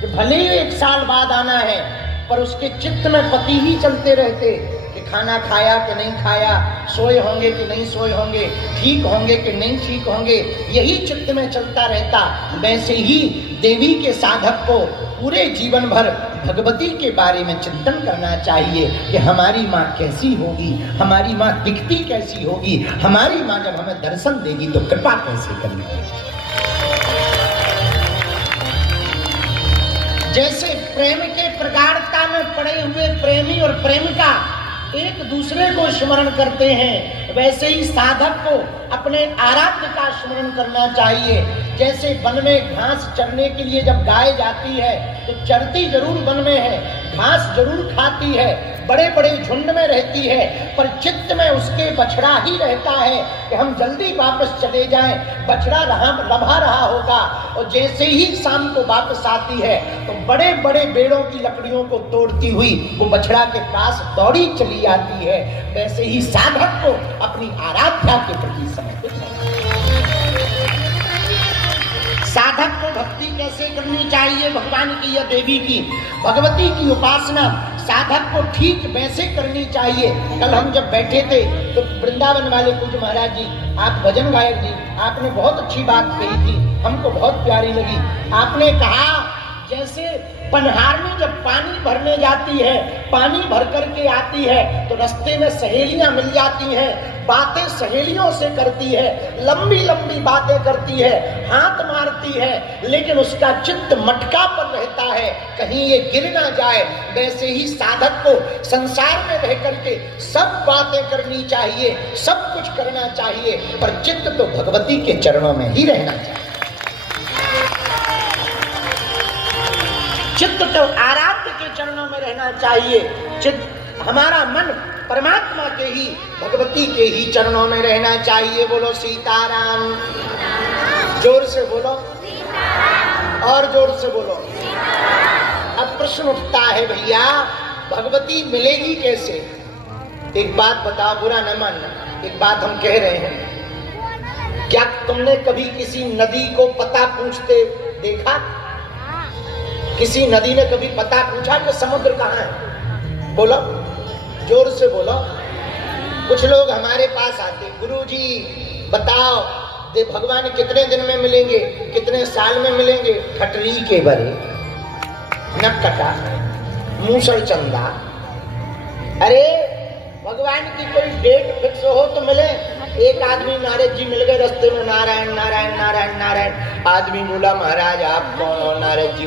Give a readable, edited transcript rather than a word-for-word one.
कि भले ही 1 साल बाद आना है, पर उसके चित्त में पति ही चलते रहते कि खाना खाया कि नहीं खाया, सोए होंगे कि नहीं सोए होंगे, ठीक होंगे कि नहीं ठीक होंगे, यही चित्त में चलता रहता। वैसे ही देवी के साधक को पूरे जीवन भर भगवती के बारे में चिंतन करना चाहिए कि हमारी माँ कैसी होगी, हमारी माँ दिखती कैसी होगी, हमारी माँ जब हमें दर्शन देगी तो कृपा कैसे करनी। जैसे प्रेम के प्रगाढ़ता में पड़े हुए प्रेमी और प्रेमिका एक दूसरे को स्मरण करते हैं, वैसे ही साधक को अपने आराध्य का स्मरण करना चाहिए। जैसे वन में घास चरने के लिए जब गाय जाती है तो चरती जरूर वन में है, घास जरूर खाती है, बड़े बड़े झुंड में रहती है, पर चित्त में उसके बछड़ा ही रहता है कि हम जल्दी वापस चले जाएं, बछड़ा लभा रहा होगा। और जैसे ही शाम को वापस आती है तो बड़े बड़े पेड़ों की लकड़ियों को तोड़ती हुई वो बछड़ा के पास दौड़ी चली आती है। वैसे ही साधक को अपनी आराध्या के प्रति समर्पित है। साधक को भक्ति कैसे करनी चाहिए भगवान की या देवी की, भगवती की उपासना साधक को ठीक वैसे करनी चाहिए। कल हम जब बैठे थे तो वृंदावन वाले पूज्य महाराज जी, आप भजन गायक जी, आपने बहुत अच्छी बात कही थी, हमको बहुत प्यारी लगी। आपने कहा जैसे पनहार में जब पानी भरने जाती है, पानी भर करके आती है तो रास्ते में सहेलियां मिल जाती हैं, बातें सहेलियों से करती है, लंबी लंबी बातें करती है, हाथ मारती है, लेकिन उसका चित्त मटका पर रहता है, कहीं ये गिर ना जाए। वैसे ही साधक को संसार में रह करके सब बातें करनी चाहिए, सब कुछ करना चाहिए, पर चित्त तो भगवती के चरणों में ही रहना चाहिए। चित्त तो आराध्य के चरणों में रहना चाहिए। चित्त हमारा मन परमात्मा के ही, भगवती के ही चरणों में रहना चाहिए। बोलो सीताराम, जोर से बोलो, और जोर से बोलो। अब प्रश्न उठता है भैया, भगवती मिलेगी कैसे? एक बात बताओ, बुरा न मानना, एक बात हम कह रहे हैं। क्या तुमने कभी किसी नदी को पता पूछते देखा? किसी नदी ने कभी पता पूछा कि समुद्र कहाँ है? बोलो, जोर से बोलो। कुछ लोग हमारे पास आते, गुरुजी बताओ दे भगवान कितने दिन में मिलेंगे, कितने साल में मिलेंगे? खटरी के बरे, नक्कटा, मूसल चंदा। अरे भगवान की कोई डेट फिक्स हो तो मिले। एक आदमी नारद जी मिल गए रास्ते में, नारायण नारायण नारायण नारायण। आदमी बोला महाराज आप कौन हो? नारद जी